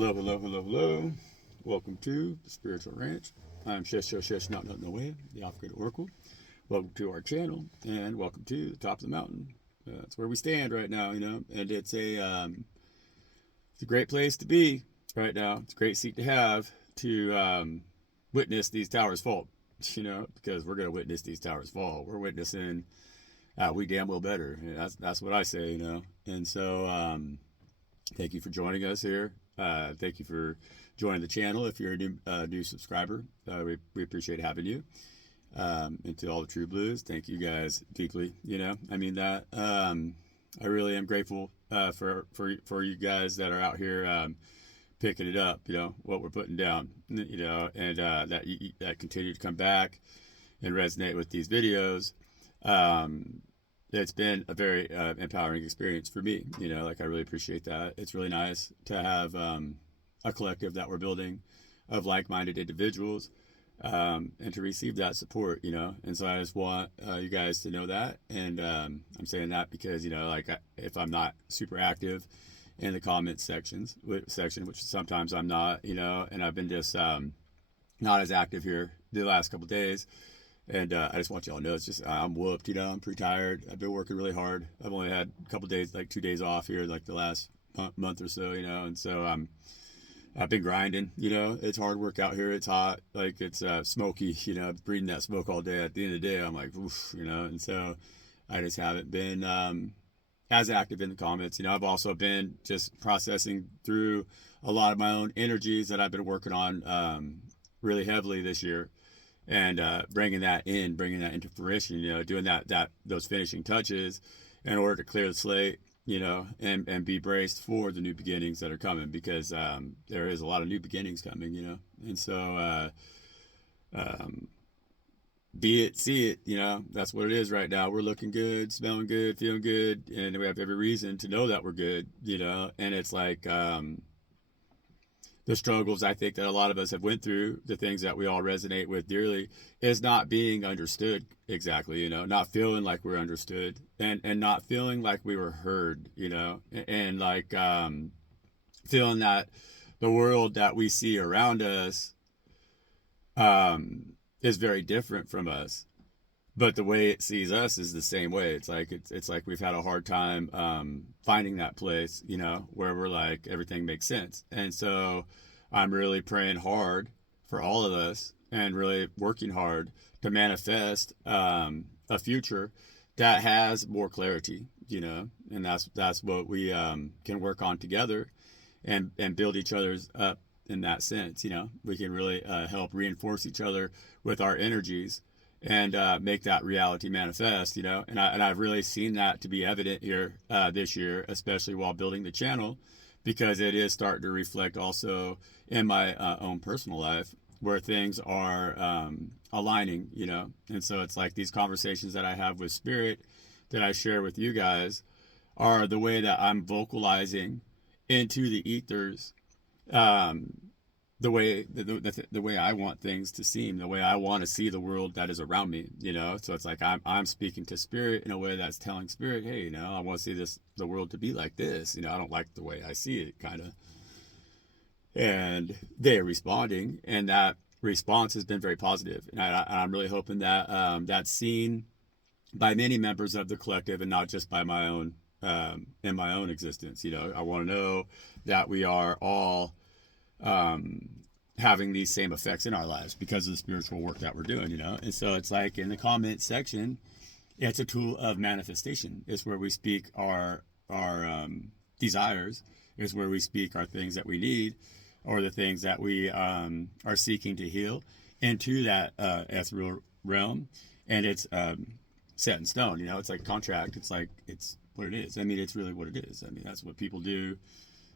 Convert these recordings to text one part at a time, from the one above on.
Hello, hello, hello, hello. Welcome to the Spiritual Ranch. I'm Shesh, not no way, the off-grid Oracle. Welcome to our channel, and welcome to the top of the mountain. That's where we stand right now, and it's a great place to be right now. It's a great seat to have to witness these towers fall, because we're going to witness these towers fall. We're witnessing, we damn well better. That's what I say, And so, thank you for joining us here. Thank you for joining the channel. If you're a new subscriber, we appreciate having you. And to all the True Blues, thank you guys deeply. I really am grateful for you guys that are out here picking it up. What we're putting down. And that continue to come back and resonate with these videos. It's been a very empowering experience for me. I really appreciate that. It's really nice to have a collective that we're building of like-minded individuals and to receive that support, And so I just want you guys to know that. And I'm saying that because, if I'm not super active in the comments section, which sometimes I'm not, and I've been just not as active here the last couple of days. And I just want y'all to know, it's just, I'm whooped, I'm pretty tired. I've been working really hard. I've only had a couple days, like 2 days off here, like the last month or so, And so I've been grinding, It's hard work out here. It's hot, like it's smoky, breathing that smoke all day. At the end of the day, I'm like, oof, And so I just haven't been as active in the comments. I've also been just processing through a lot of my own energies that I've been working on really heavily this year. And bringing that into fruition, doing those finishing touches in order to clear the slate, and be braced for the new beginnings that are coming, because there is a lot of new beginnings coming, and so be it, see it, that's what it is right now. We're looking good, smelling good, feeling good, and we have every reason to know that we're good, and it's like the struggles I think that a lot of us have went through, the things that we all resonate with dearly, is not being understood exactly, not feeling like we're understood, and not feeling like we were heard, and like feeling that the world that we see around us is very different from us, but the way it sees us is the same way. It's like we've had a hard time finding that place, where we're like, everything makes sense. And so I'm really praying hard for all of us and really working hard to manifest a future that has more clarity, and that's what we can work on together and build each other's up in that sense. We can really help reinforce each other with our energies and make that reality manifest, and I've really seen that to be evident here this year, especially while building the channel, because it is starting to reflect also in my own personal life, where things are aligning, and so it's like these conversations that I have with Spirit that I share with you guys are the way that I'm vocalizing into the ethers, the way I want things to seem, the way I want to see the world that is around me, So it's like I'm speaking to Spirit in a way that's telling Spirit, hey, I want to see the world to be like this. I don't like the way I see it, kind of. And they are responding, and that response has been very positive. And I'm really hoping that that's seen by many members of the collective, and not just by my own in my own existence. I want to know that we are all having these same effects in our lives because of the spiritual work that we're doing, And so it's like in the comment section, it's a tool of manifestation. It's where we speak our desires. It's where we speak our things that we need, or the things that we are seeking to heal into that ethereal realm. And it's set in stone, It's like contract. It's what it is. It's really what it is. That's what people do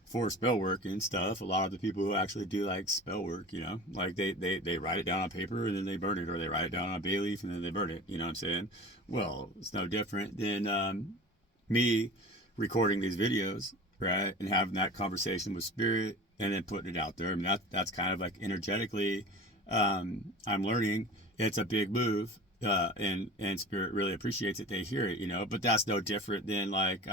for spell work and stuff. A lot of the people who actually do like spell work, like they write it down on paper and then they burn it, or they write it down on a bay leaf and then they burn it. You know what I'm saying? Well, it's no different than me recording these videos, right, and having that conversation with Spirit and then putting it out there. That's kind of like energetically, I'm learning it's a big move and spirit really appreciates it, they hear it, you know. But that's no different than like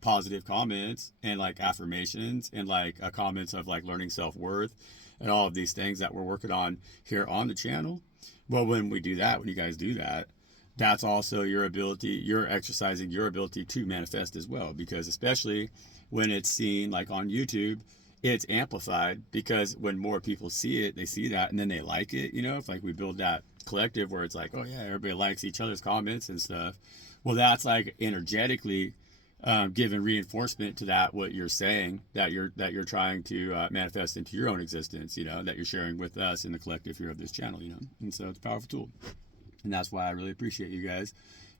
positive comments and like affirmations and like comments of like learning self-worth and all of these things that we're working on here on the channel. Well, when we do that, when you guys do that, that's also your ability, you're exercising your ability to manifest as well, because especially when it's seen like on YouTube, it's amplified, because when more people see it, they see that and then they like it, you know. If like we build that collective where it's like, oh yeah, everybody likes each other's comments and stuff, well, that's like energetically giving reinforcement to that, what you're saying, that you're trying to manifest into your own existence, you know, that you're sharing with us in the collective here of this channel, you know. And so it's a powerful tool, and that's why I really appreciate you guys,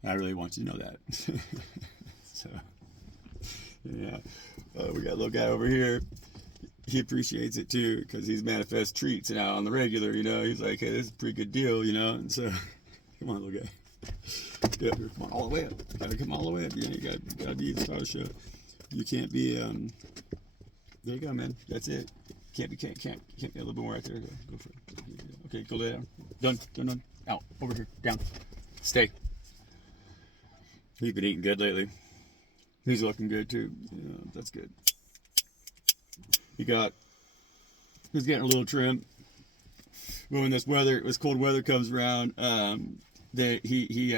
and I really want you to know that. So yeah, we got a little guy over here. He appreciates it too, because he's manifest treats now on the regular, you know. He's like, hey, this is a pretty good deal, you know. And so come on, little guy, get up here, come on, all the way up. You gotta come all the way up. You gotta be the star of the show. You can't be there you go, man. That's it. Can't be a little bit more right there. Go for it. Okay, go lay down. Done. Out. Over here. Down. Stay. He's been eating good lately. He's looking good too. Yeah, that's good. He's getting a little trim. But when this cold weather comes around, he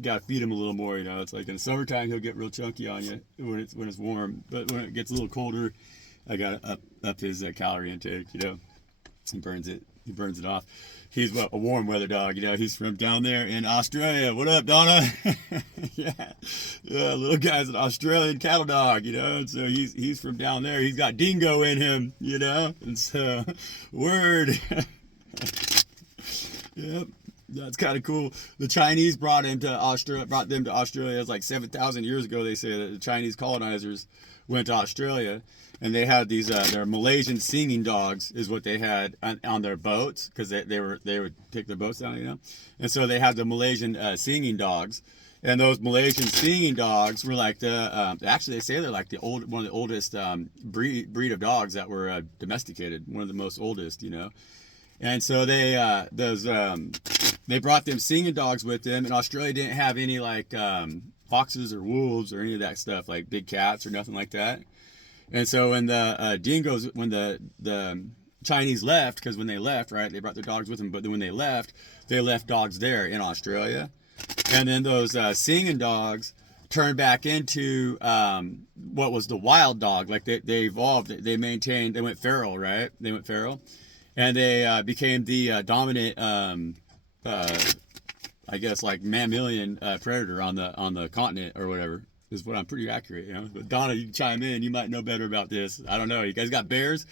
gotta feed him a little more, you know. It's like in the summertime he'll get real chunky on you when it's warm, but when it gets a little colder, I gotta up his calorie intake, you know. He burns it off. He's a warm weather dog, you know. He's from down there in Australia. What up, Donna? yeah, little guy's an Australian cattle dog, you know. And so he's from down there. He's got dingo in him, you know. And so, word. Yep, that's kind of cool. The Chinese brought them to Australia. It was like 7,000 years ago. They say that the Chinese colonizers went to Australia, and they had these their Malaysian singing dogs is what they had on their boats, because they would take their boats down, you know. And so they had the Malaysian singing dogs, and those Malaysian singing dogs were like actually they say they're like one of the oldest breed of dogs that were domesticated, one of the most oldest, you know. And so they brought them singing dogs with them, and Australia didn't have any like foxes or wolves or any of that stuff, like big cats or nothing like that. And so when the dingoes, when the Chinese left, because when they left, right, they brought their dogs with them, but then when they left dogs there in Australia. And then those singing dogs turned back into what was the wild dog. Like they evolved, they went feral, right? They went feral. And they became the dominant, I guess, like mammalian predator on the continent or whatever. Is what I'm pretty accurate, you know. But Donna, you can chime in. You might know better about this. I don't know. You guys got bears,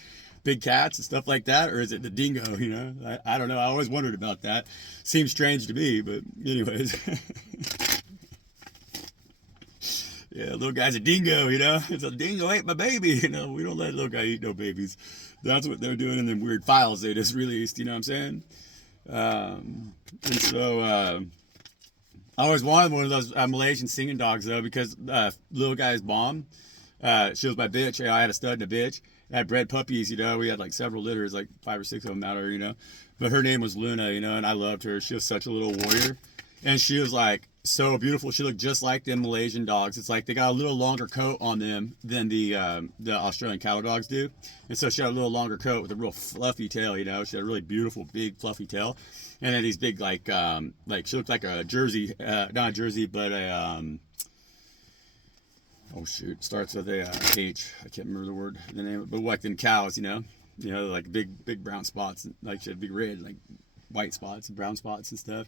big cats, and stuff like that, or is it the dingo? You know, I don't know. I always wondered about that. Seems strange to me, but anyways. Yeah, little guy's a dingo, you know. It's a dingo ate my baby, you know. We don't let little guy eat no babies. That's what they're doing in them weird files they just released, you know what I'm saying? And so I always wanted one of those Malaysian singing dogs, though, because little guy's mom, she was my bitch. I had a stud and a bitch. I had bred puppies, you know. We had like several litters, like 5 or 6 of them out of her, you know. But her name was Luna, you know, and I loved her. She was such a little warrior. And she was like so beautiful. She looked just like them Malaysian dogs. It's like they got a little longer coat on them than the Australian cattle dogs do. And so she had a little longer coat with a real fluffy tail, you know. She had a really beautiful, big, fluffy tail. And then these big, like she looked like a Jersey, not a Jersey, but a, oh shoot, starts with a H. I can't remember the name, but like them cows, you know, like big brown spots, like she had big red, like white spots and brown spots and stuff.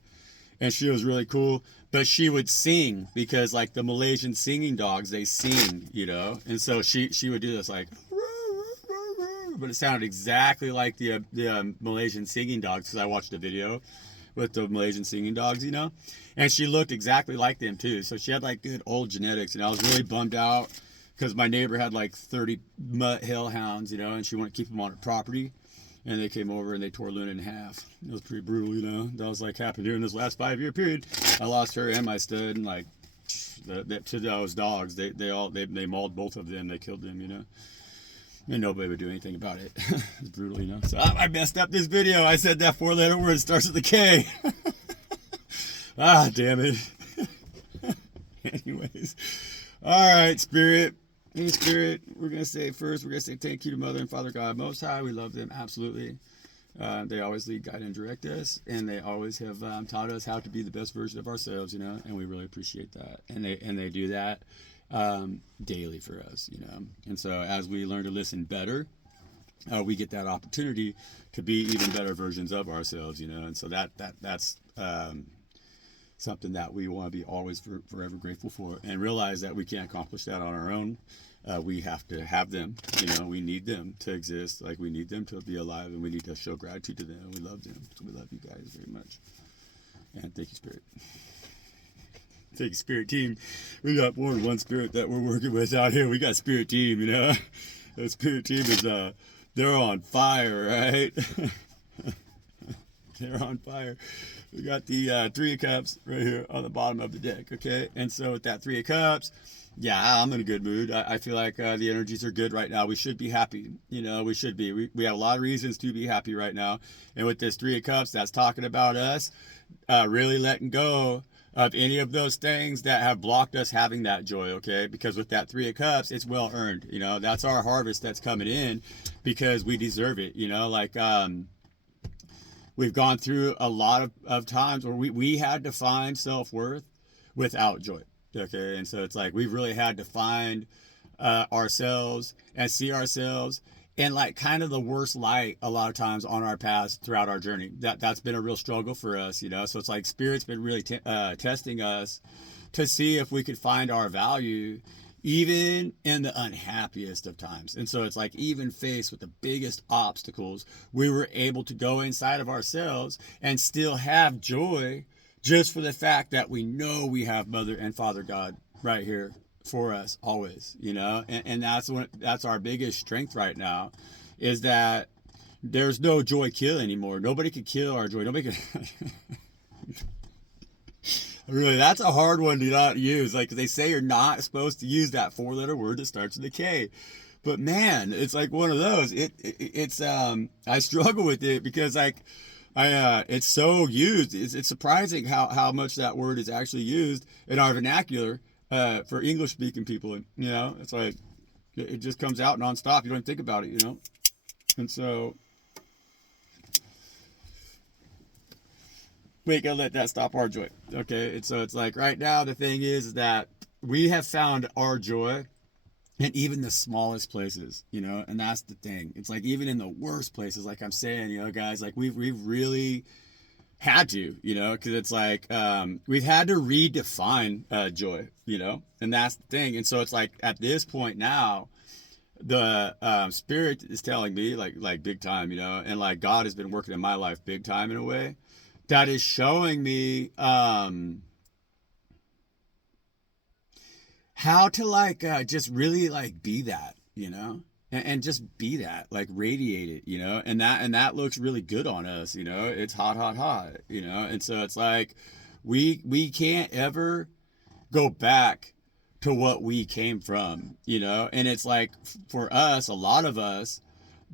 And she was really cool, but she would sing, because like the Malaysian singing dogs, they sing, you know. And so she would do this like, but it sounded exactly like the Malaysian singing dogs, because I watched a video with the Malaysian singing dogs, you know. And she looked exactly like them too. So she had like good old genetics, and I was really bummed out because my neighbor had like 30 mutt hellhounds, you know, and she wanted to keep them on her property. And they came over and they tore Luna in half. It was pretty brutal, you know. That was like happened during this last 5-year period. I lost her and my stud, and like to those dogs, they mauled both of them. They killed them, you know. And nobody would do anything about it. It's brutal, you know. So I messed up this video. I said that 4-letter word starts with a K. Ah, damn it. Anyways, all right, Spirit. Hey, Spirit, we're going to say first, we're going to say thank you to Mother and Father God Most High. We love them, absolutely. They always lead, guide, and direct us, and they always have taught us how to be the best version of ourselves, and we really appreciate that. And they do that daily for us. And so as we learn to listen better, we get that opportunity to be even better versions of ourselves, And so that's something that we want to be always forever grateful for, and realize that we can't accomplish that on our own. We have to have them. We need them to exist. Like, we need them to be alive, and we need to show gratitude to them. We love them. So we love you guys very much. And thank you, Spirit. Thank you, Spirit Team. We got more than one Spirit that we're working with out here. We got Spirit Team, The Spirit Team is, they're on fire, right? They're on fire. We got the Three of Cups right here on the bottom of the deck, okay? And so with that Three of Cups, yeah, I'm in a good mood. I feel like the energies are good right now. We should be happy. We should be. We have a lot of reasons to be happy right now. And with this Three of Cups, that's talking about us really letting go of any of those things that have blocked us having that joy, okay? Because with that Three of Cups, it's well earned. That's our harvest that's coming in because we deserve it. We've gone through a lot of times where we had to find self-worth without joy. Okay, and so it's like we've really had to find ourselves and see ourselves in like kind of the worst light a lot of times on our paths throughout our journey. That's been a real struggle for us, So it's like Spirit's been really testing us to see if we could find our value even in the unhappiest of times. And so it's like, even faced with the biggest obstacles, we were able to go inside of ourselves and still have joy, just for the fact that we know we have Mother and Father God right here for us always, and that's our biggest strength right now, is that there's no joy kill anymore. Nobody can kill our joy. Nobody can. Really, that's a hard one to not use. Like, they say you're not supposed to use that 4-letter word that starts with a K. But man, it's like one of those. It's I struggle with it because it's so used. It's surprising how much that word is actually used in our vernacular for English speaking people. And it's like it just comes out nonstop. You don't even think about it, And so we ain't gonna let that stop our joy. Okay. And so it's like right now the thing is that we have found our joy in even the smallest places, and that's the thing. It's like even in the worst places, like I'm saying, guys, like we've really had to, because it's like we've had to redefine joy, and that's the thing. And so it's like at this point now, the Spirit is telling me like big time, and like God has been working in my life big time in a way that is showing me how to like just really like be that, and just be that, like radiate it, and that looks really good on us, it's hot, hot, hot, and so it's like we can't ever go back to what we came from, and it's like for us, a lot of us,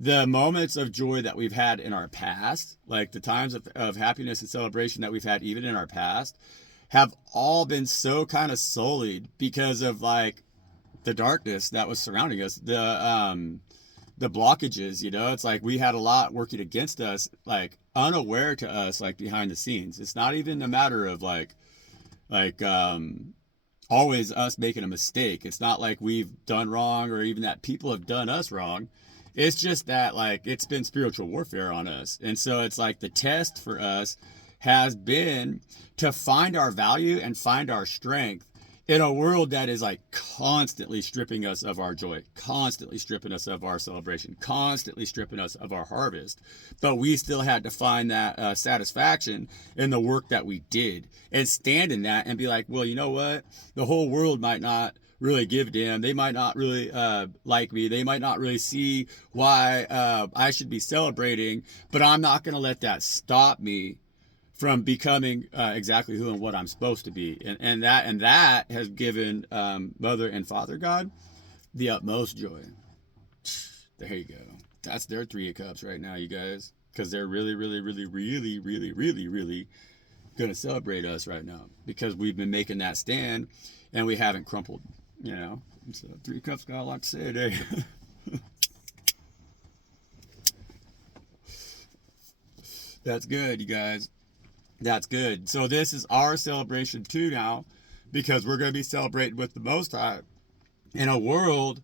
the moments of joy that we've had in our past, like the times of happiness and celebration that we've had even in our past, have all been so kind of sullied because of like the darkness that was surrounding us, the blockages, it's like we had a lot working against us, like unaware to us, like behind the scenes. It's not even a matter of like always us making a mistake. It's not like we've done wrong or even that people have done us wrong. It's just that like it's been spiritual warfare on us. And so it's like the test for us has been to find our value and find our strength in a world that is like constantly stripping us of our joy, constantly stripping us of our celebration, constantly stripping us of our harvest. But we still had to find that satisfaction in the work that we did and stand in that and be like, well, you know what? The whole world might not really give a damn. They might not really like me. They might not really see why I should be celebrating, but I'm not going to let that stop me from becoming exactly who and what I'm supposed to be. And that has given Mother and Father God the utmost joy. There you go. That's their Three of Cups right now, you guys. Because they're really, really, really, really, really, really, really going to celebrate us right now because we've been making that stand and we haven't crumpled, you know. So 3 Cups got a lot to say today. That's good, you guys. That's good. So this is our celebration too now, because we're going to be celebrating with the Most High in a world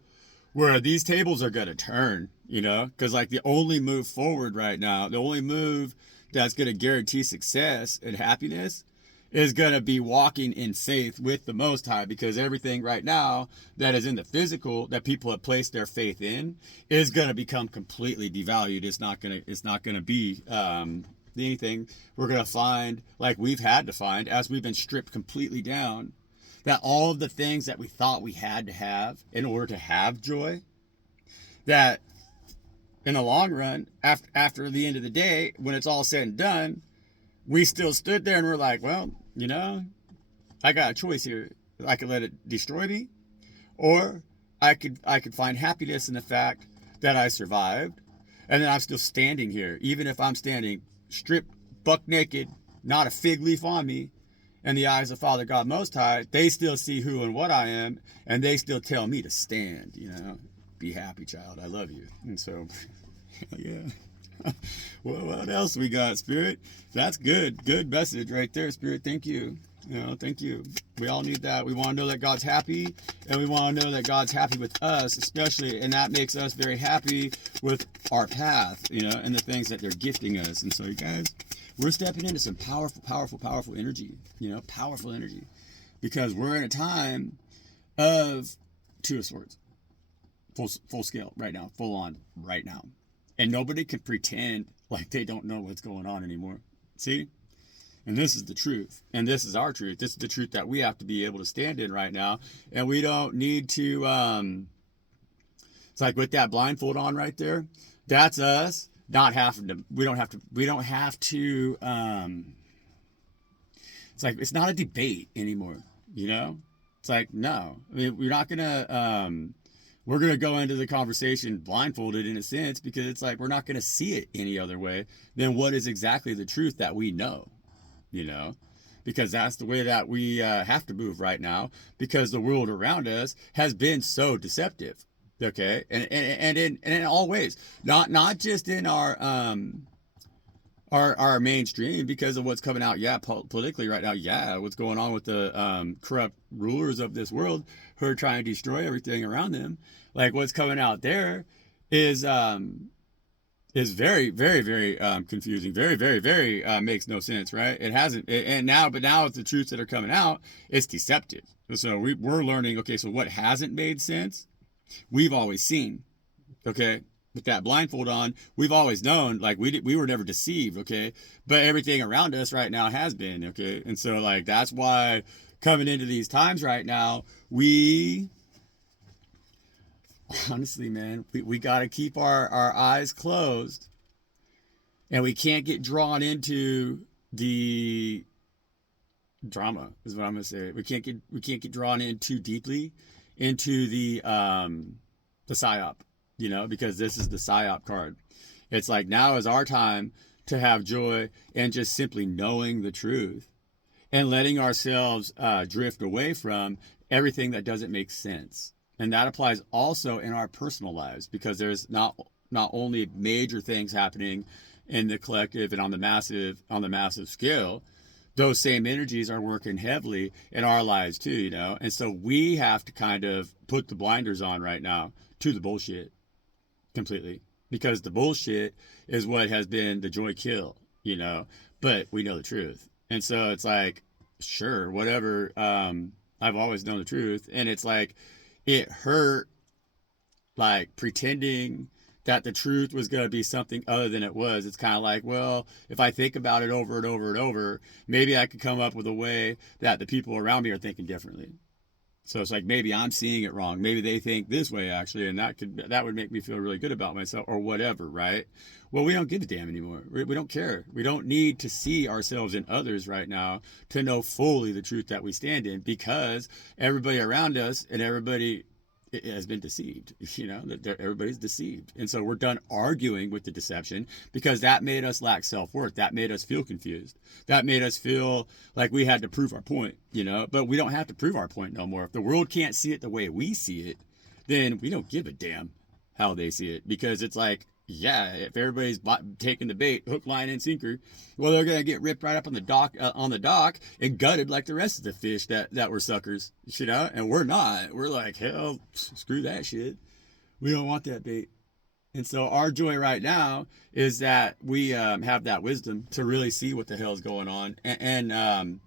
where these tables are going to turn, you know, because like the only move forward right now, the only move that's going to guarantee success and happiness is going to be walking in faith with the Most High, because everything right now that is in the physical that people have placed their faith in is going to become completely devalued. It's not going to be anything. We're going to find, like we've had to find as we've been stripped completely down, that all of the things that we thought we had to have in order to have joy, that in the long run, after the end of the day, when it's all said and done, we still stood there and we're like, well, you know, I got a choice here. I could let it destroy me, or I could find happiness in the fact that I survived, and then I'm still standing here, even if I'm standing stripped, buck naked, not a fig leaf on me. In the eyes of Father God Most High, they still see who and what I am, and they still tell me to stand, you know. Be happy, child. I love you. And so, yeah. Well, what else we got, Spirit? That's good. Good message right there, Spirit. Thank you. You know, thank you. We all need that. We want to know that God's happy, and we want to know that God's happy with us, especially, and that makes us very happy with our path, you know, and the things that they're gifting us. And so, you guys, we're stepping into some powerful, powerful, powerful energy, you know, powerful energy, because we're in a time of 2 of Swords, full scale right now, full on right now. And nobody can pretend like they don't know what's going on anymore. See? And this is the truth. And this is our truth. This is the truth that we have to be able to stand in right now. And we don't need to, it's like with that blindfold on right there, that's us not having to, we don't have to, it's like, it's not a debate anymore, you know? It's like, no, I mean, we're not going to, we're going to go into the conversation blindfolded in a sense, because it's like we're not going to see it any other way than what is exactly the truth that we know, you know, because that's the way that we have to move right now, because the world around us has been so deceptive. Okay. And in all ways, not just in our mainstream because of what's coming out. Yeah. Politically right now. Yeah. What's going on with the corrupt rulers of this world who are trying to destroy everything around them. Like what's coming out there is very, very, very confusing. Very, very, very makes no sense, right? It hasn't, but now it's the truths that are coming out. It's deceptive. So we're learning. Okay, so what hasn't made sense, we've always seen. Okay, with that blindfold on, we've always known. Like we were never deceived. Okay, but everything around us right now has been. Okay, and so like that's why coming into these times right now, we honestly, man, we got to keep our eyes closed, and we can't get drawn into the drama is what I'm going to say. We can't get drawn in too deeply into the psyop, you know, because this is the psyop card. It's like now is our time to have joy and just simply knowing the truth and letting ourselves drift away from everything that doesn't make sense. And that applies also in our personal lives, because there's not only major things happening in the collective and on the massive scale, those same energies are working heavily in our lives too, you know? And so we have to kind of put the blinders on right now to the bullshit completely, because the bullshit is what has been the joy kill, you know? But we know the truth. And so it's like, sure, whatever. I've always known the truth. And it's like, it hurt, like pretending that the truth was going to be something other than it was. It's kind of like, well, if I think about it over and over and over, maybe I could come up with a way that the people around me are thinking differently. So it's like, maybe I'm seeing it wrong. Maybe they think this way actually, and that would make me feel really good about myself or whatever, right? Well, we don't give a damn anymore. We don't care. We don't need to see ourselves in others right now to know fully the truth that we stand in, because everybody around us and everybody has been deceived. You know, that everybody's deceived. And so we're done arguing with the deception, because that made us lack self-worth. That made us feel confused. That made us feel like we had to prove our point, you know, but we don't have to prove our point no more. If the world can't see it the way we see it, then we don't give a damn how they see it, because it's like, yeah, if everybody's taking the bait, hook, line, and sinker, well, they're gonna get ripped right up on the dock and gutted like the rest of the fish that were suckers, you know. And we're not. We're like, hell, screw that shit. We don't want that bait. And so our joy right now is that we have that wisdom to really see what the hell is going on, and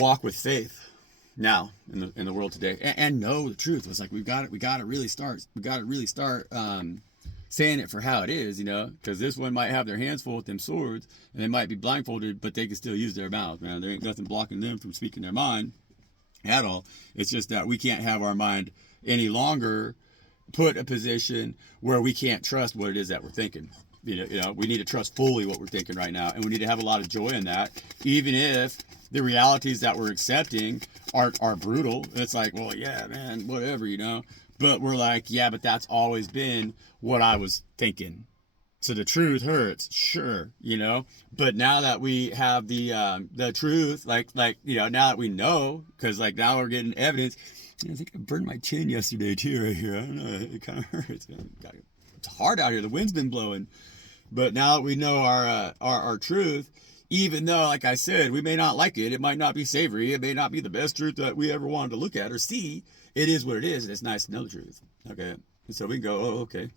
walk with faith now in the world today, and know the truth. It's like we got to really start saying it for how it is, you know, because this one might have their hands full with them swords, and they might be blindfolded, but they can still use their mouth, man. There ain't nothing blocking them from speaking their mind at all. It's just that we can't have our mind any longer put a position where we can't trust what it is that we're thinking. You know, we need to trust fully what we're thinking right now, and we need to have a lot of joy in that, even if the realities that we're accepting are brutal. It's like, well, yeah, man, whatever, you know. But we're like, yeah, but that's always been what I was thinking. So the truth hurts, sure, you know. But now that we have the truth, like you know, now that we know, because like now we're getting evidence. I think I burned my chin yesterday too, right here. I don't know, it kind of hurts. It's hard out here. The wind's been blowing. But now that we know our truth, even though, like I said, we may not like it, it might not be savory, it may not be the best truth that we ever wanted to look at or see, it is what it is, and it's nice to know the truth. Okay? And so we can go, oh, okay.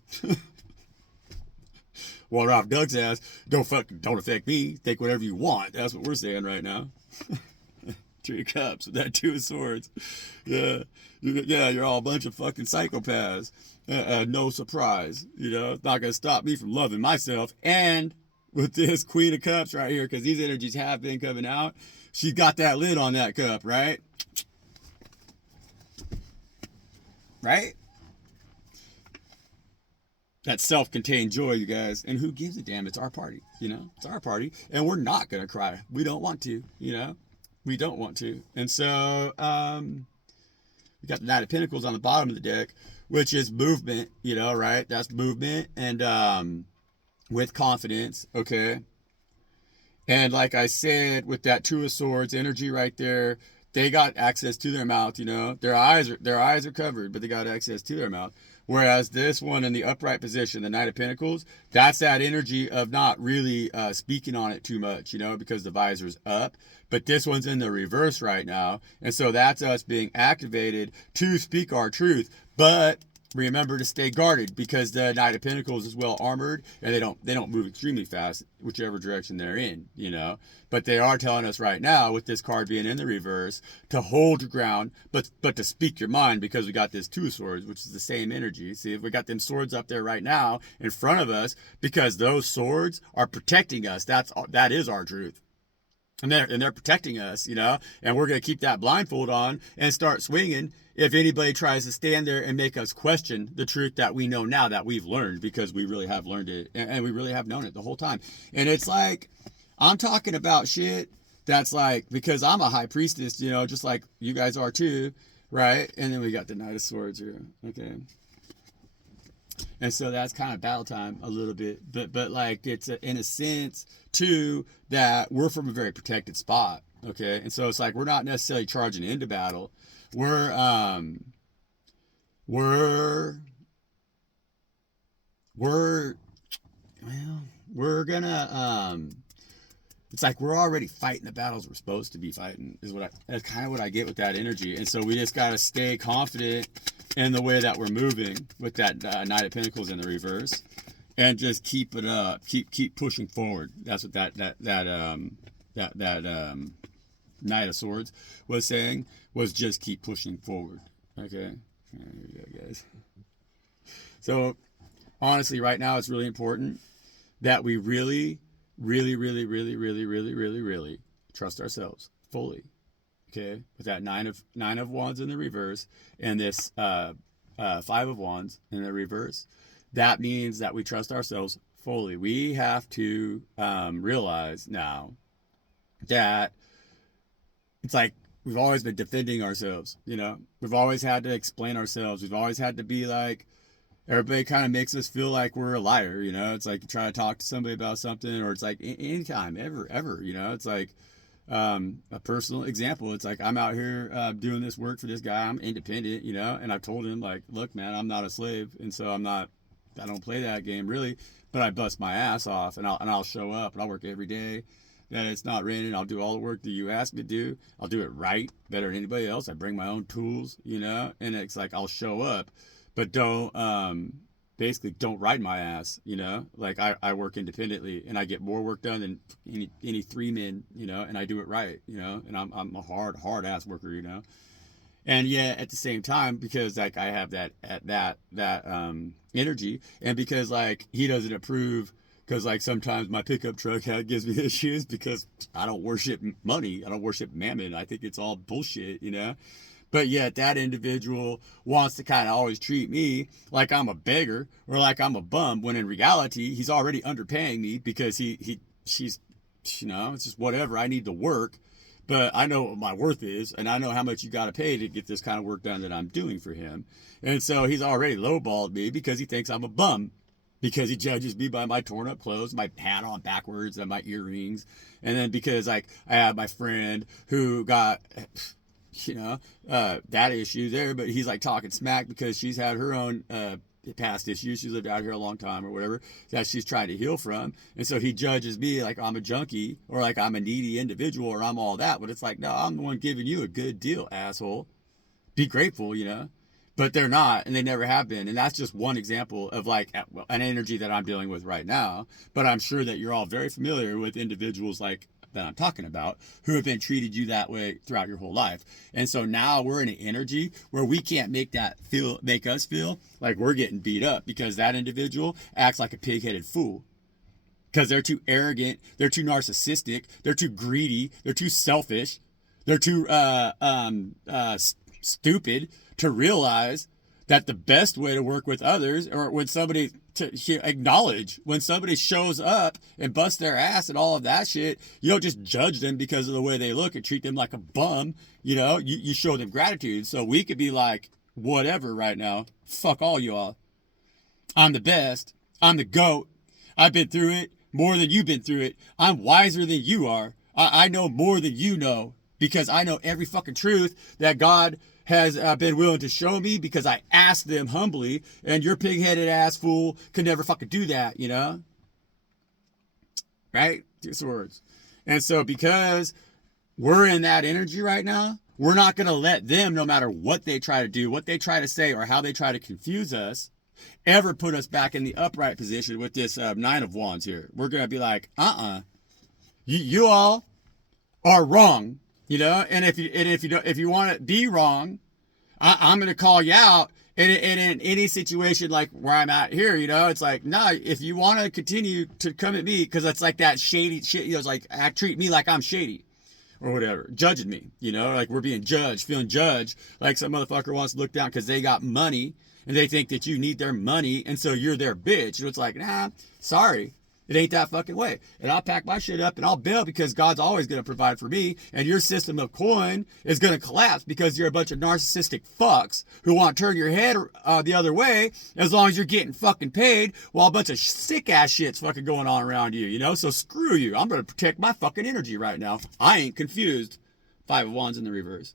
Water off Doug's ass, don't affect me, think whatever you want. That's what we're saying right now. 3 of Cups with that 2 of Swords. Yeah, you're all a bunch of fucking psychopaths. No surprise, you know. It's not gonna stop me from loving myself. And with this Queen of Cups right here, because these energies have been coming out, she's got that lid on that cup, right? Right? That self-contained joy, you guys. And who gives a damn? It's our party, you know. It's our party, and we're not gonna cry. We don't want to, you know. We don't want to. And so we got the Knight of Pentacles on the bottom of the deck, which is movement, you know, right? That's movement, and with confidence, okay? And like I said, with that 2 of Swords energy right there, they got access to their mouth, you know. Their eyes are covered, but they got access to their mouth. Whereas this one in the upright position, the Knight of Pentacles, that's that energy of not really speaking on it too much, you know, because the visor's up. But this one's in the reverse right now. And so that's us being activated to speak our truth. But remember to stay guarded, because the Knight of Pentacles is well armored, and they don't move extremely fast whichever direction they're in, you know. But they are telling us right now, with this card being in the reverse, to hold your ground, but to speak your mind, because we got this 2 of Swords, which is the same energy. See, if we got them swords up there right now in front of us, because those swords are protecting us. That is our truth. And they're protecting us, you know, and we're going to keep that blindfold on and start swinging if anybody tries to stand there and make us question the truth that we know now, that we've learned, because we really have learned it, and we really have known it the whole time. And it's like, I'm talking about shit that's like, because I'm a High Priestess, you know, just like you guys are too, right? And then we got the Knight of Swords here, okay? And so that's kind of battle time a little bit, but like it's in a sense too that we're from a very protected spot, okay? And so it's like we're not necessarily charging into battle. We're gonna it's like we're already fighting the battles we're supposed to be fighting, that's kind of what I get with that energy. And so we just got to stay confident in the way that we're moving with that Knight of Pentacles in the reverse, and just keep it up, keep pushing forward. That's what that Knight of Swords was saying, was just keep pushing forward. Okay, here we go, guys. So honestly, right now it's really important that we really trust ourselves fully. Okay, with that nine of wands in the reverse, and this 5 of wands in the reverse, that means that we trust ourselves fully. We have to realize now that it's like we've always been defending ourselves, we've always had to explain ourselves. We've always had to be like, everybody kind of makes us feel like we're a liar, it's like you try to talk to somebody about something, or it's like anytime, ever, it's like, a personal example. It's like, I'm out here doing this work for this guy. I'm independent, and I've told him, like, look, man, I'm not a slave. And so I don't play that game really, but I bust my ass off, and I'll show up, and I'll work every day that it's not raining. I'll do all the work that you asked me to do. I'll do it right, better than anybody else. I bring my own tools, and it's like, I'll show up, but basically don't ride my ass, like I work independently, and I get more work done than any three men, and I do it right, and I'm a hard ass worker, and yet at the same time, because like I have that energy, and because like he doesn't approve, because like sometimes my pickup truck gives me issues because I don't worship money, I don't worship mammon, I think it's all bullshit, but yet that individual wants to kind of always treat me like I'm a beggar or like I'm a bum, when in reality he's already underpaying me because she's it's just whatever, I need to work, but I know what my worth is, and I know how much you got to pay to get this kind of work done that I'm doing for him. And so he's already lowballed me because he thinks I'm a bum, because he judges me by my torn up clothes, my hat on backwards, and my earrings. And then because like I have my friend who got that issue there, but he's like talking smack because she's had her own past issues. She's lived out here a long time or whatever that she's trying to heal from. And so he judges me like I'm a junkie, or like I'm a needy individual, or I'm all that. But it's like, no, I'm the one giving you a good deal, asshole. Be grateful, But they're not, and they never have been. And that's just one example of like an energy that I'm dealing with right now. But I'm sure that you're all very familiar with individuals like that I'm talking about, who have been treated you that way throughout your whole life. And so now we're in an energy where we can't make us feel like we're getting beat up, because that individual acts like a pig-headed fool. Because they're too arrogant, they're too narcissistic, they're too greedy, they're too selfish, they're too stupid to realize that the best way to work with others, or when somebody to acknowledge when somebody shows up and busts their ass and all of that shit, you don't just judge them because of the way they look and treat them like a bum. You show them gratitude. So we could be like, whatever right now, fuck all y'all, I'm the best, I'm the GOAT, I've been through it more than you've been through it, I'm wiser than you are, I know more than you know, because I know every fucking truth that God has been willing to show me, because I asked them humbly, and your pig-headed ass fool could never fucking do that, Right? Just words. And so because we're in that energy right now, we're not going to let them, no matter what they try to do, what they try to say, or how they try to confuse us, ever put us back in the upright position with this Nine of Wands here. We're going to be like, you all are wrong. And if you want to be wrong, I'm going to call you out. And in any situation like where I'm at here, it's like, nah, if you want to continue to come at me, because it's like that shady shit, it's like, treat me like I'm shady or whatever, judging me, like we're being judged, feeling judged, like some motherfucker wants to look down because they got money and they think that you need their money, and so you're their bitch. It's like, nah, sorry. It ain't that fucking way. And I'll pack my shit up and I'll bail, because God's always going to provide for me. And your system of coin is going to collapse because you're a bunch of narcissistic fucks who want to turn your head the other way, as long as you're getting fucking paid, while a bunch of sick ass shit's fucking going on around you, So screw you. I'm going to protect my fucking energy right now. I ain't confused. Five of Wands in the reverse.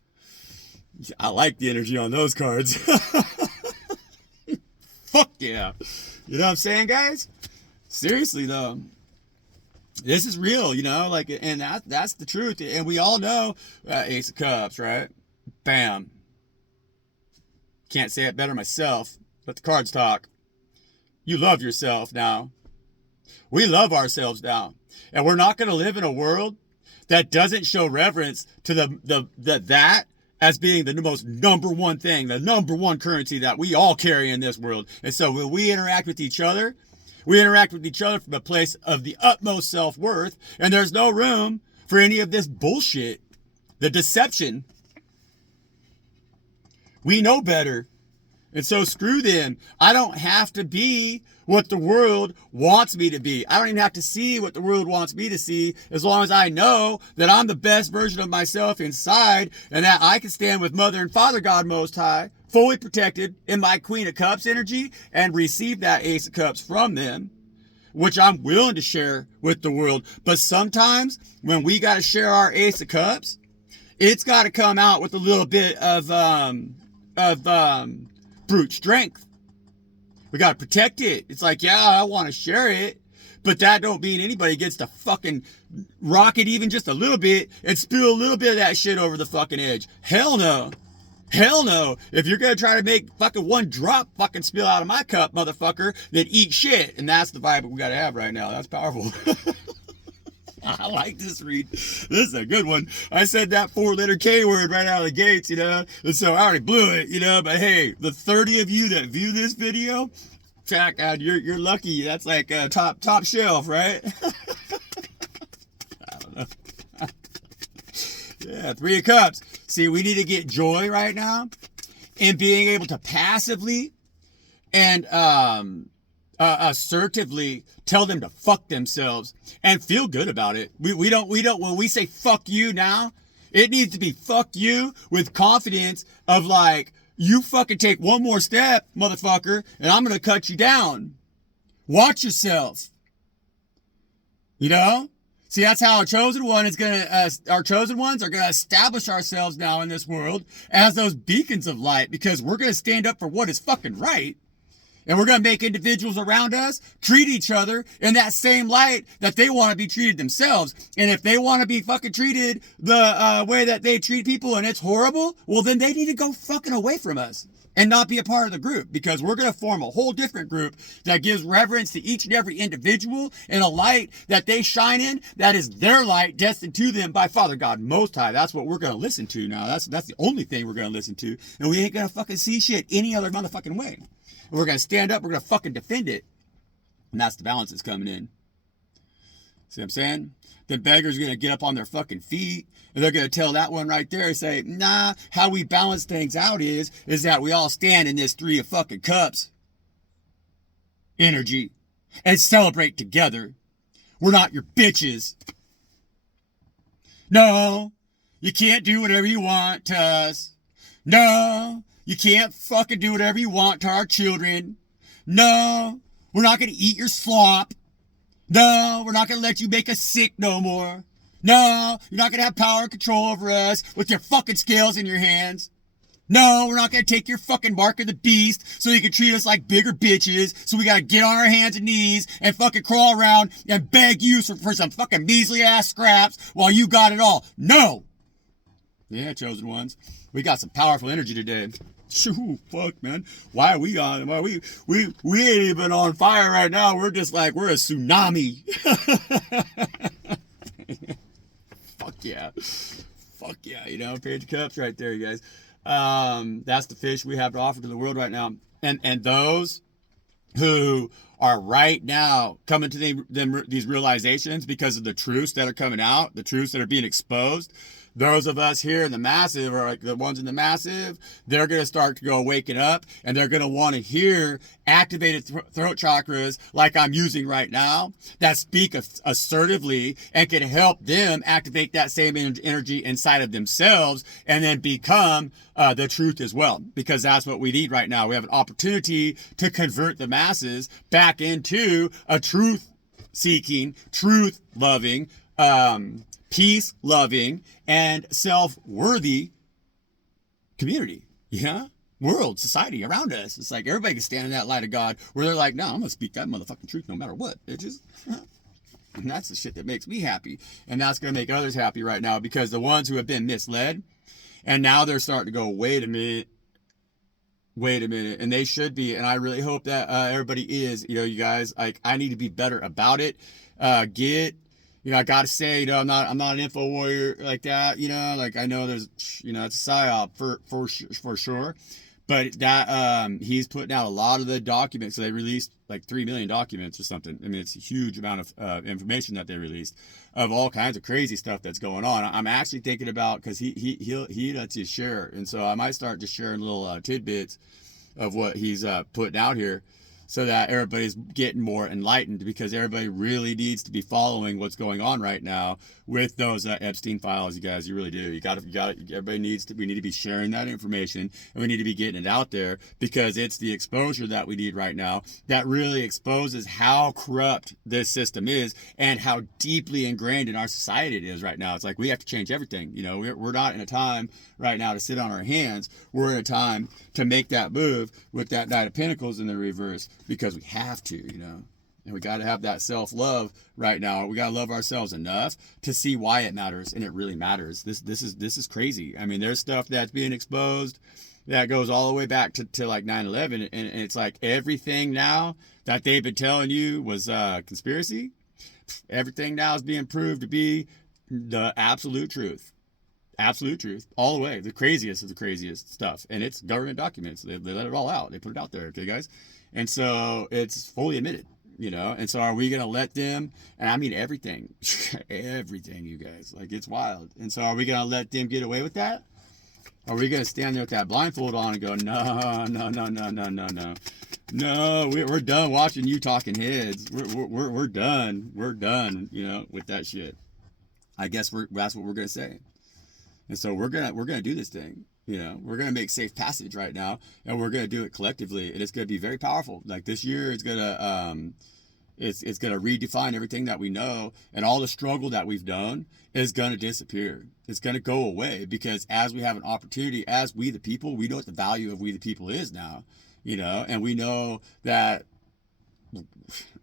I like the energy on those cards. Fuck yeah. You know what I'm saying, guys? Seriously though, this is real, and that's the truth. And we all know Ace of Cups, right? Bam. Can't say it better myself. Let the cards talk. You love yourself now. We love ourselves now. And we're not going to live in a world that doesn't show reverence to that as being the most number one thing, the number one currency that we all carry in this world. And so when we interact with each other, we interact with each other from a place of the utmost self-worth, and there's no room for any of this bullshit, the deception. We know better, And so screw them. I don't have to be what the world wants me to be. I don't even have to see what the world wants me to see, as long as I know that I'm the best version of myself inside, and that I can stand with Mother and Father God Most High, fully protected in my Queen of Cups energy, and receive that Ace of Cups from them, which I'm willing to share with the world. But sometimes when we got to share our Ace of Cups, it's got to come out with a little bit of brute strength. We got to protect it. It's like, yeah, I want to share it, but that don't mean anybody gets to fucking rock it even just a little bit and spill a little bit of that shit over the fucking edge. Hell no. Hell no. If you're going to try to make fucking one drop fucking spill out of my cup, motherfucker, then eat shit. And that's the vibe we got to have right now. That's powerful. I like this read. This is a good one. I said that 4-letter K word right out of the gates, you know, and so I already blew it, you know, but hey, the 30 of you that view this video, check out, you're lucky. That's like top shelf, right? I don't know. Yeah, 3 of Cups. See, we need to get joy right now in being able to passively and assertively tell them to fuck themselves and feel good about it. We don't, when we say fuck you now, it needs to be fuck you with confidence of like, you fucking take one more step, motherfucker, and I'm going to cut you down. Watch yourself. You know? See, that's how our chosen ones are going to establish ourselves now in this world as those beacons of light, because we're going to stand up for what is fucking right. And we're going to make individuals around us treat each other in that same light that they want to be treated themselves. And if they want to be fucking treated the way that they treat people and it's horrible, well, then they need to go fucking away from us and not be a part of the group, because we're going to form a whole different group that gives reverence to each and every individual in a light that they shine in, that is their light destined to them by Father God Most High. That's what we're going to listen to now. That's the only thing we're going to listen to. And we ain't going to fucking see shit any other motherfucking way. We're going to stand up. We're going to fucking defend it. And that's the balance that's coming in. See what I'm saying? The beggars are going to get up on their fucking feet. And they're going to tell that one right there and say, nah, how we balance things out is that we all stand in this 3 of fucking Cups energy and celebrate together. We're not your bitches. No, you can't do whatever you want to us. No, you can't fucking do whatever you want to our children. No, we're not going to eat your slop. No, we're not going to let you make us sick no more. No, you're not going to have power and control over us with your fucking scales in your hands. No, we're not going to take your fucking mark of the beast so you can treat us like bigger bitches. So we got to get on our hands and knees and fucking crawl around and beg you for some fucking measly ass scraps while you got it all. No. Yeah, chosen ones. We got some powerful energy today. Shoo, fuck, man. Why are we on? Why we ain't even on fire right now. We're just like, we're a tsunami. Fuck yeah. Fuck yeah. You know, Page of Cups right there, you guys. That's the fish we have to offer to the world right now. And those who are right now coming to these realizations because of the truths that are coming out, the truths that are being exposed, those of us here in the massive, or like the ones in the massive, they're going to start to go waking up, and they're going to want to hear activated throat chakras like I'm using right now that speak assertively and can help them activate that same energy inside of themselves and then become the truth as well, because that's what we need right now. We have an opportunity to convert the masses back into a truth-seeking, truth-loving, peace-loving, and self-worthy community, yeah, world, society around us. It's like everybody can stand in that light of God where they're like, no, I'm gonna speak that motherfucking truth no matter what, bitches. And that's the shit that makes me happy, and that's gonna make others happy right now, because the ones who have been misled, and now they're starting to go, wait a minute, and they should be, and I really hope that everybody is, you know, you guys, like, I need to be better about it. You know, I gotta say, you know, I'm not an info warrior like that, you know, like I know there's, you know, it's a psyop for sure, but that, he's putting out a lot of the documents. So they released like 3 million documents or something. I mean, it's a huge amount of information that they released of all kinds of crazy stuff that's going on. I'm actually thinking about, cause he lets you share. And so I might start just sharing little tidbits of what he's putting out here, so that everybody's getting more enlightened, because everybody really needs to be following what's going on right now with those Epstein files. You guys, you really do. You got to. Everybody needs to. We need to be sharing that information, and we need to be getting it out there, because it's the exposure that we need right now that really exposes how corrupt this system is and how deeply ingrained in our society it is right now. It's like we have to change everything. You know, we're not in a time right now to sit on our hands. We're in a time to make that move with that Knight of Pentacles in the reverse, because we have to, you know. And we got to have that self-love right now. We got to love ourselves enough to see why it matters, and it really matters. This is crazy. I mean, there's stuff that's being exposed that goes all the way back to like 9/11, and it's like everything now that they've been telling you was conspiracy. Everything now is being proved to be the absolute truth. Absolute truth, all the way. The craziest of the craziest stuff, and it's government documents. They let it all out. They put it out there, okay, guys. And so it's fully admitted, you know. And so are we gonna let them? And I mean everything, everything, you guys. Like, it's wild. And so are we gonna let them get away with that? Are we gonna stand there with that blindfold on and go, no, no, no, no, no, no, no, no? We're done watching you talking heads. We're done. We're done, you know, with that shit. I guess that's what we're gonna say. And so we're gonna do this thing. You know, we're gonna make safe passage right now, and we're gonna do it collectively, and it's gonna be very powerful. Like, this year, it's gonna redefine everything that we know, and all the struggle that we've done is gonna disappear. It's gonna go away, because as we have an opportunity, as we the people, we know what the value of we the people is now. You know, and we know that.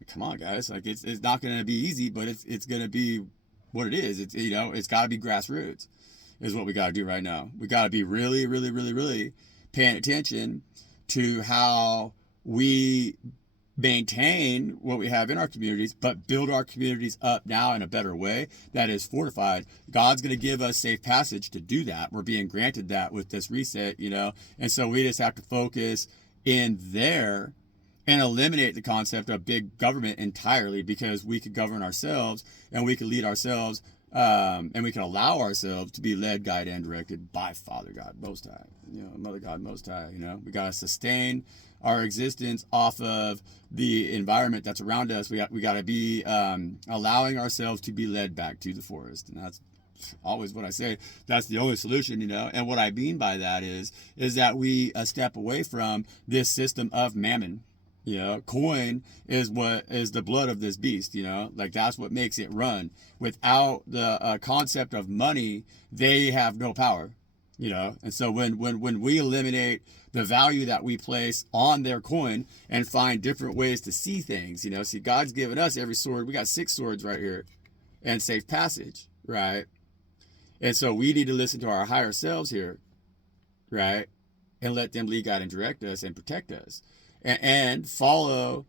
Come on, guys! Like, it's not gonna be easy, but it's gonna be what it is. It's, you know, it's got to be grassroots. Is what we got to do right now. We got to be really, really, really, really paying attention to how we maintain what we have in our communities, but build our communities up now in a better way that is fortified. God's going to give us safe passage to do that. We're being granted that with this reset, you know, and so we just have to focus in there and eliminate the concept of big government entirely, because we could govern ourselves, and we could lead ourselves, and we can allow ourselves to be led, guided, and directed by Father God Most High, you know, Mother God Most High. You know, we got to sustain our existence off of the environment that's around us. We got to be allowing ourselves to be led back to the forest, and that's always what I say. That's the only solution, you know. And what I mean by that is that we step away from this system of mammon. You know, coin is what is the blood of this beast, you know, like that's what makes it run. Without the concept of money, they have no power, you know. And so when we eliminate the value that we place on their coin and find different ways to see things, you know, see, God's given us every sword. We got 6 swords right here, and safe passage, right? And so we need to listen to our higher selves here, right? And let them lead, guide, and direct us and protect us. And follow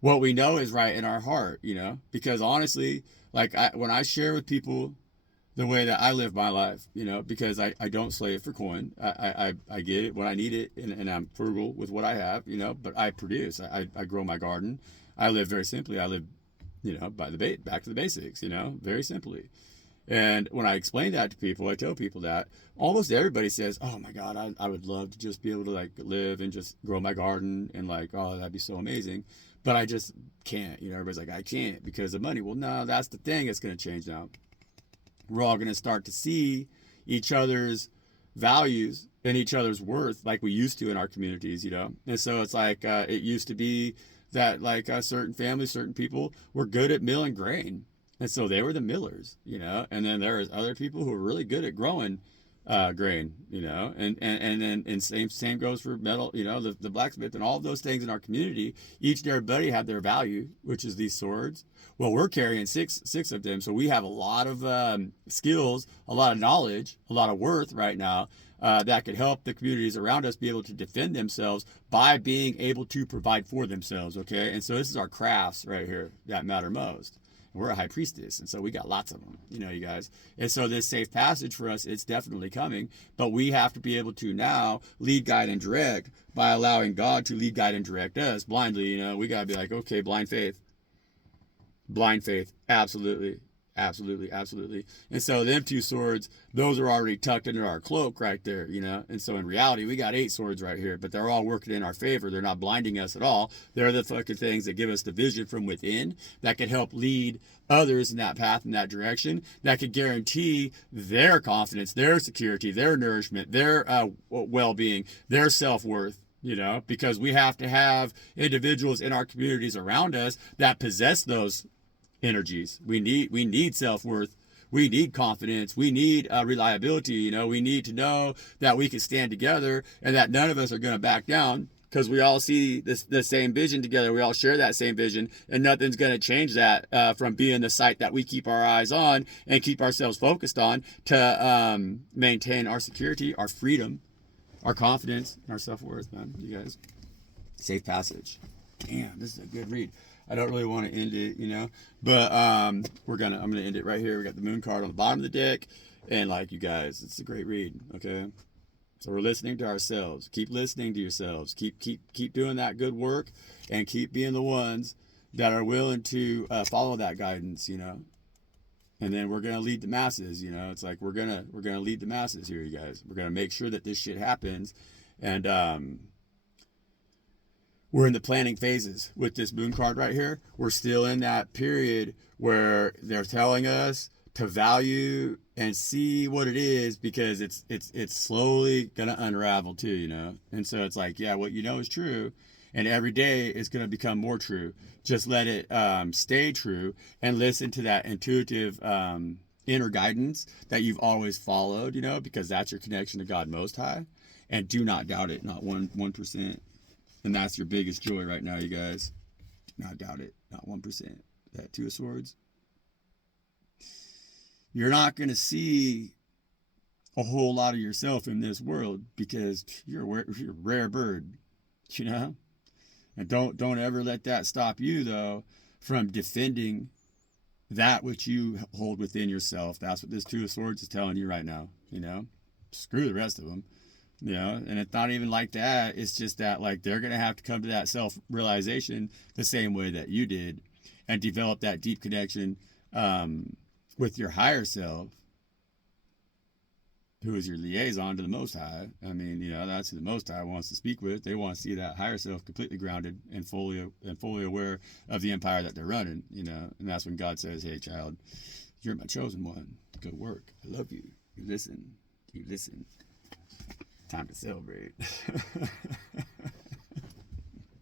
what we know is right in our heart, you know, because honestly, like when I share with people the way that I live my life, you know, because I don't slave for coin. I get it when I need it, and I'm frugal with what I have, you know, but I produce. I grow my garden. I live very simply. I live, you know, back to the basics, you know, very simply. And when I explain that to people, I tell people that almost everybody says, oh my God, I would love to just be able to like live and just grow my garden, and like, oh, that'd be so amazing. But I just can't, you know, everybody's like, I can't because of money. Well, no, that's the thing. It's going to change now. We're all going to start to see each other's values and each other's worth like we used to in our communities, you know? And so it's like, it used to be that like certain families, certain people were good at milling grain. And so they were the millers, you know, and then there was other people who were really good at growing grain, you know, and then same goes for metal, you know, the blacksmith and all of those things in our community. Each and everybody had their value, which is these swords. Well, we're carrying six of them, so we have a lot of skills, a lot of knowledge, a lot of worth right now that could help the communities around us be able to defend themselves by being able to provide for themselves. Okay, and so this is our crafts right here that matter most. We're a high priestess, and so we got lots of them, you know, you guys. And so this safe passage for us, it's definitely coming, but we have to be able to now lead, guide, and direct by allowing God to lead, guide, and direct us blindly. You know, we got to be like, okay, blind faith, absolutely. Absolutely, absolutely. And so them two swords, those are already tucked under our cloak right there, you know. And so in reality, we got 8 swords right here, but they're all working in our favor. They're not blinding us at all. They're the fucking things that give us the vision from within that could help lead others in that path, in that direction, that could guarantee their confidence, their security, their nourishment, their well-being, their self-worth. You know, because we have to have individuals in our communities around us that possess those energies. We need self-worth. We need confidence. We need reliability. You know, we need to know that we can stand together and that none of us are going to back down because we all see the same vision together. We all share that same vision, and nothing's going to change that from being the site that we keep our eyes on and keep ourselves focused on to maintain our security, our freedom, our confidence, and our self-worth, man. You guys, safe passage. Damn, this is a good read. I don't really want to end it, you know, but I'm gonna end it right here. We got the moon card on the bottom of the deck, and like, you guys, it's a great read. Okay, so we're listening to ourselves. Keep listening to yourselves. Keep doing that good work, and keep being the ones that are willing to follow that guidance, you know. And then we're gonna lead the masses, you know. It's like we're gonna lead the masses here, you guys. We're gonna make sure that this shit happens, and we're in the planning phases with this moon card right here. We're still in that period where they're telling us to value and see what it is, because it's slowly gonna unravel too, you know. And so it's like, yeah, what you know is true, and every day it's gonna become more true. Just let it stay true, and listen to that intuitive inner guidance that you've always followed, you know, because that's your connection to God Most High. And do not doubt it, not 1%. And that's your biggest joy right now, you guys. Do not doubt it, not 1%. That 2 of Swords. You're not going to see a whole lot of yourself in this world because you're a rare bird, you know? And don't ever let that stop you, though, from defending that which you hold within yourself. That's what this 2 of Swords is telling you right now, you know? Screw the rest of them. You know, and it's not even like that. It's just that, like, they're going to have to come to that self-realization the same way that you did, and develop that deep connection with your higher self, who is your liaison to the Most High. I mean, you know, that's who the Most High wants to speak with. They want to see that higher self completely grounded and fully aware of the empire that they're running, you know. And that's when God says, hey, child, you're my chosen one. Good work. I love you. You listen. You listen. Time to celebrate.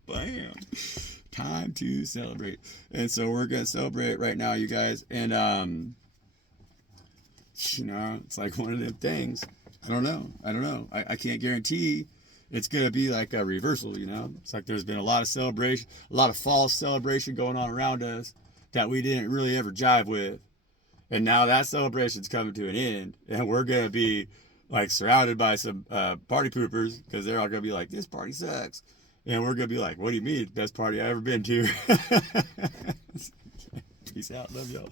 Bam. Time to celebrate. And so we're going to celebrate right now, you guys. And, you know, it's like one of them things. I don't know. I can't guarantee it's going to be like a reversal, you know. It's like there's been a lot of celebration, a lot of false celebration going on around us that we didn't really ever jive with. And now that celebration's coming to an end. And we're going to be like surrounded by some party poopers, because they're all gonna be like, this party sucks, and we're gonna be like, what do you mean, best party I ever been to? Peace out, love y'all.